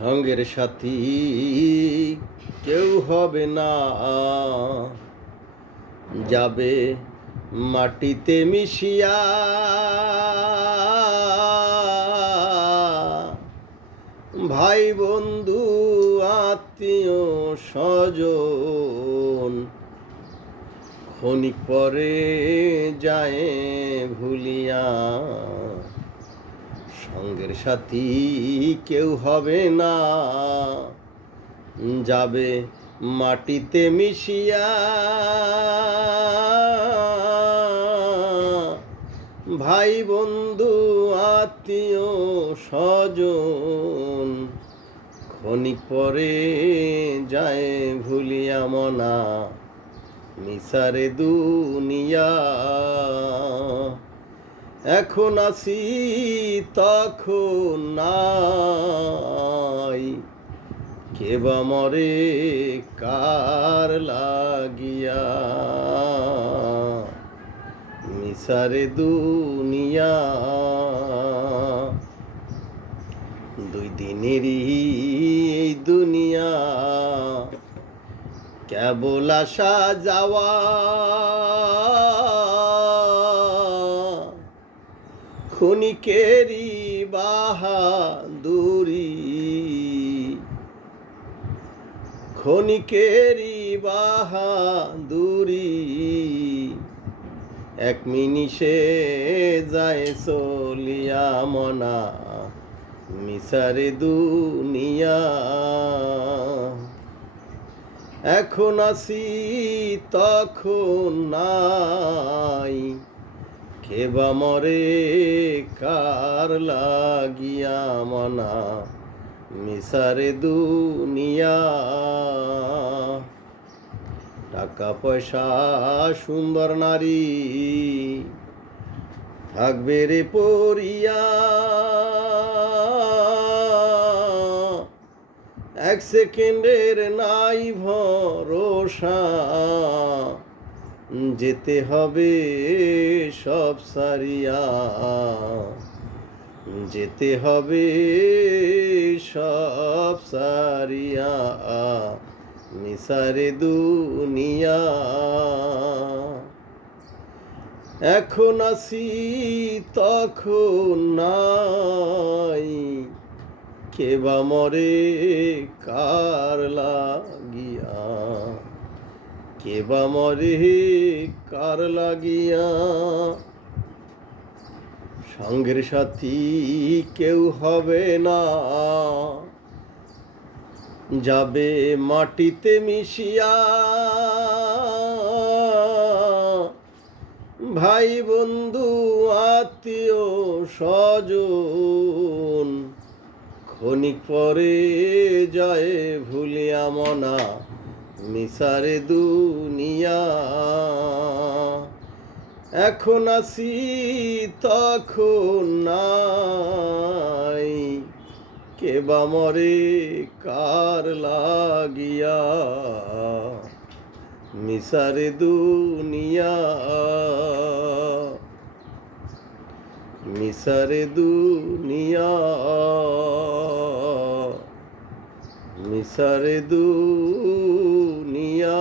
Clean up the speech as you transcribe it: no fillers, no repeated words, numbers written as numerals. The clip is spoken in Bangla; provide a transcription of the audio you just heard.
সঙ্গের সাথী কেউ হবে না, যাবে মাটিতে মিশিয়া। ভাই বন্ধু আত্মীয় স্বজন ক্ষণিক পরে যায় ভুলিয়া। সঙ্গের সাথী কেউ হবে না, যাবে মাটিতে মিশিয়া। ভাই বন্ধু আত্মীয় স্বজন ক্ষণিক পরে যায় ভুলিয়া। মনা মিশারে দুনিয়া, এখন আছি তখন নাই। কেবা মরে কার লাগিয়া, মিশারে দুনিয়া। দুই দিনেরই এই দুনিয়া, কেবল আসা যাওয়া। ক্ষণিকেরই বাহাদুরি, ক্ষণিকেরই বাহাদুরি। এক মিনিষে যায় চলিয়া। মনা মিশারে দুনিয়া, এখন আছি তখন নাই। কেবা মরে কার লাগিয়া। মনা মিশারে দুনিয়া। টাকা পয়সা সুন্দর নারী থাকবে রে পরিয়া। এক সেকেন্ডের নাই ভরসা, যেতে হবে সব সারিয়া। যেতে হবে সব সারিয়া, মিশারে দুনিয়া। এখন আছি তখন নাই। কেবা মরে কার লাগিয়া, কেবা মরে কার লাগিয়া। সঙ্গের সাথী কেউ হবে না, যাবে মাটিতে মিশিয়া। ভাই বন্ধু আত্মীয় স্বজন ক্ষণিক পরে যায় ভুলিয়া। মনা মিশারে দুনিয়া, এখন আছি তখন নাই। কেবা মরে কার লাগিয়া, মিশারে দুনিয়া। মিশারে দুনিয়া, মিশারে দুনিয়া।